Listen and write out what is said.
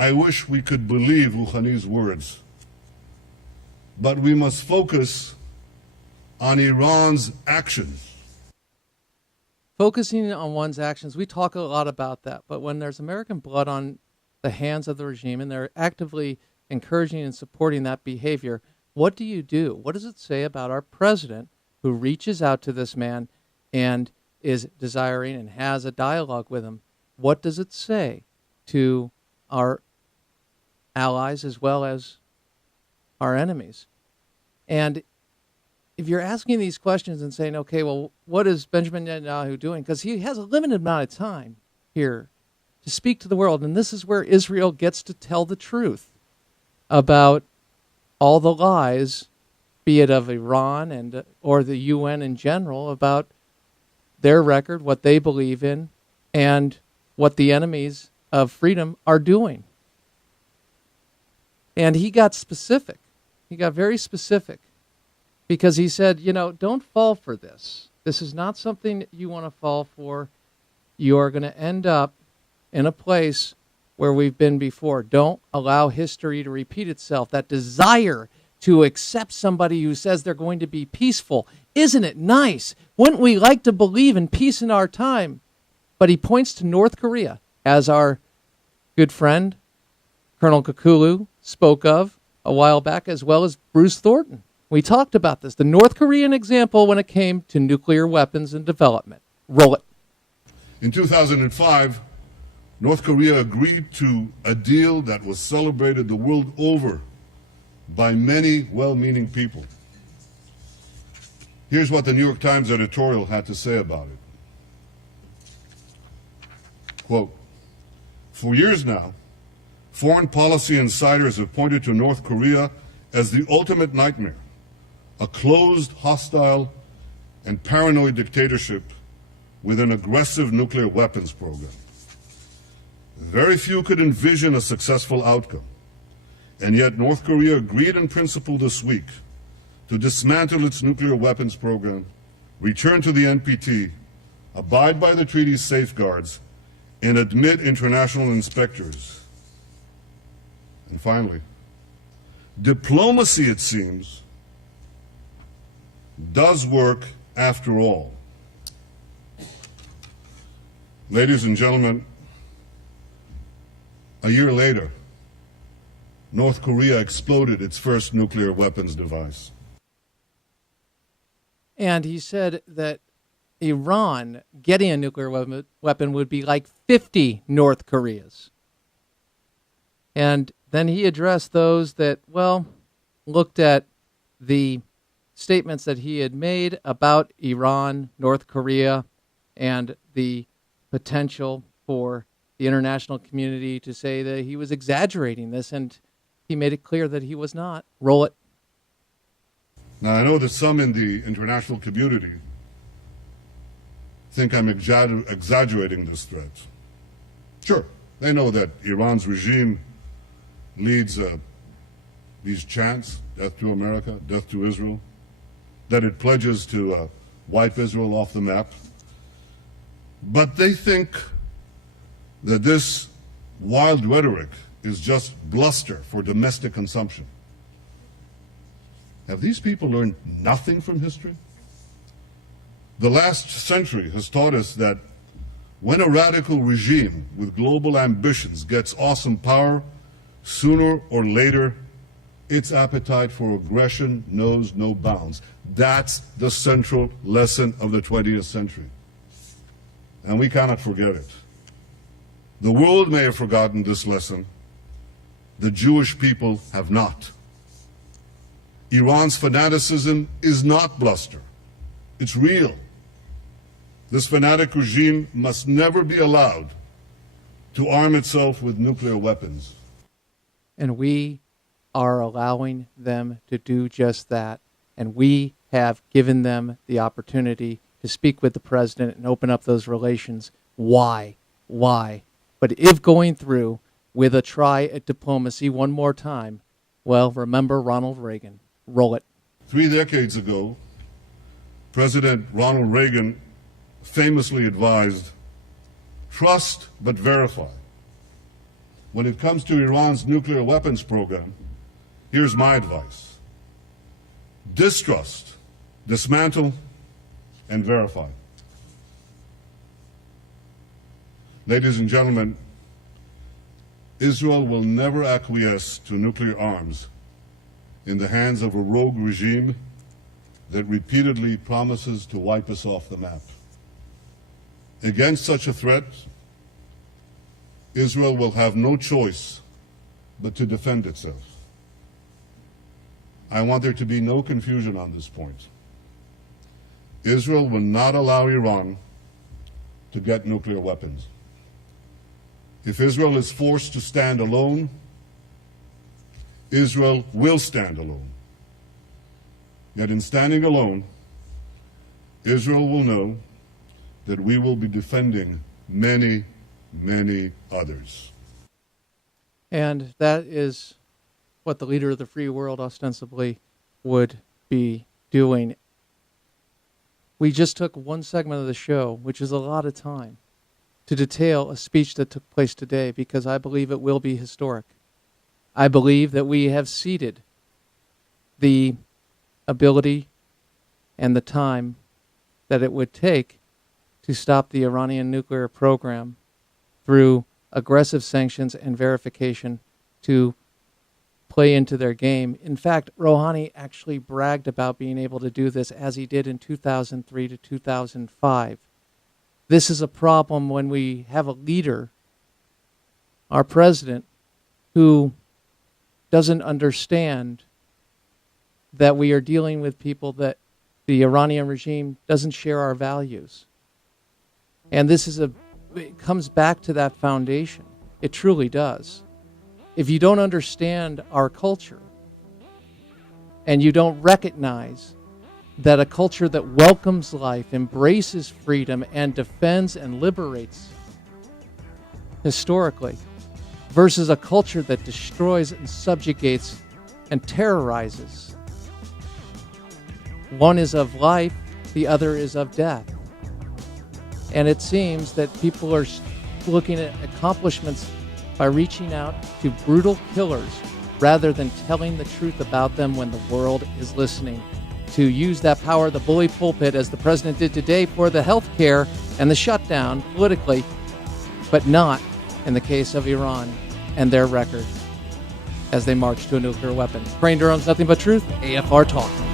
I wish we could believe Rouhani's words, but we must focus on Iran's actions. Focusing on one's actions, we talk a lot about that, but when there's American blood on the hands of the regime and they're actively encouraging and supporting that behavior, what do you do? What does it say about our president who reaches out to this man and is desiring and has a dialogue with him? What does it say to our allies as well as our enemies? And if you're asking these questions and saying, okay, well, what is Benjamin Netanyahu doing? Because he has a limited amount of time here to speak to the world. And this is where Israel gets to tell the truth about all the lies, be it of Iran and or the UN in general, about their record, what they believe in, and what the enemies of freedom are doing. And he got specific. He got very specific because he said, don't fall for this. This is not something you want to fall for. You are going to end up in a place where we've been before. Don't allow history to repeat itself. That desire to accept somebody who says they're going to be peaceful. Isn't it nice? Wouldn't we like to believe in peace in our time? But he points to North Korea, as our good friend Colonel Kukulu spoke of a while back, as well as Bruce Thornton. We talked about this, the North Korean example when it came to nuclear weapons and development. Roll it. In 2005, North Korea agreed to a deal that was celebrated the world over by many well-meaning people. Here's what the New York Times editorial had to say about it. Quote, "For years now, foreign policy insiders have pointed to North Korea as the ultimate nightmare, a closed, hostile, and paranoid dictatorship with an aggressive nuclear weapons program. Very few could envision a successful outcome, and yet North Korea agreed in principle this week to dismantle its nuclear weapons program, return to the NPT, abide by the treaty's safeguards, and admit international inspectors. And finally, diplomacy, it seems, does work after all." Ladies and gentlemen, a year later, North Korea exploded its first nuclear weapons device. And he said that Iran getting a nuclear weapon would be like 50 North Koreas. And then he addressed those that, looked at the statements that he had made about Iran, North Korea, and the potential for the international community to say that he was exaggerating this, and he made it clear that he was not. Roll it. Now, I know that some in the international community think I'm exaggerating this threat. Sure, they know that Iran's regime leads these chants, death to America, death to Israel, that it pledges to wipe Israel off the map. But they think that this wild rhetoric is just bluster for domestic consumption. Have these people learned nothing from history? The last century has taught us that when a radical regime with global ambitions gets awesome power, sooner or later, its appetite for aggression knows no bounds. That's the central lesson of the 20th century. And we cannot forget it. The world may have forgotten this lesson. The Jewish people have not. Iran's fanaticism is not bluster. It's real. This fanatic regime must never be allowed to arm itself with nuclear weapons. And we are allowing them to do just that. And we have given them the opportunity to speak with the president and open up those relations. Why? Why? But if going through with a try at diplomacy one more time, well, remember Ronald Reagan. Roll it. 3 decades ago, President Ronald Reagan famously advised, "Trust but verify." when it comes to Iran's nuclear weapons program, here's my advice. Distrust, dismantle, and verify. Ladies and gentlemen, Israel will never acquiesce to nuclear arms in the hands of a rogue regime that repeatedly promises to wipe us off the map. Against such a threat, Israel will have no choice but to defend itself. I want there to be no confusion on this point. Israel will not allow Iran to get nuclear weapons. If Israel is forced to stand alone, Israel will stand alone. Yet in standing alone, Israel will know that we will be defending many, many others. And that is what the leader of the free world ostensibly would be doing. We just took one segment of the show, which is a lot of time, to detail a speech that took place today, because I believe it will be historic. I believe that we have ceded the ability and the time that it would take to stop the Iranian nuclear program through aggressive sanctions and verification to play into their game. In fact, Rouhani actually bragged about being able to do this, as he did in 2003 to 2005. This is a problem when we have a leader, our president, who doesn't understand that we are dealing with people that the Iranian regime doesn't share our values. And this is it comes back to that foundation. It truly does. If you don't understand our culture and you don't recognize that a culture that welcomes life, embraces freedom, and defends and liberates historically, versus a culture that destroys and subjugates and terrorizes. One is of life, the other is of death. And it seems that people are looking at accomplishments by reaching out to brutal killers rather than telling the truth about them when the world is listening. To use that power of the bully pulpit, as the president did today, for the health care and the shutdown politically, but not in the case of Iran and their record as they march to a nuclear weapon. Crane Durham's Nothing But Truth, AFR Talk.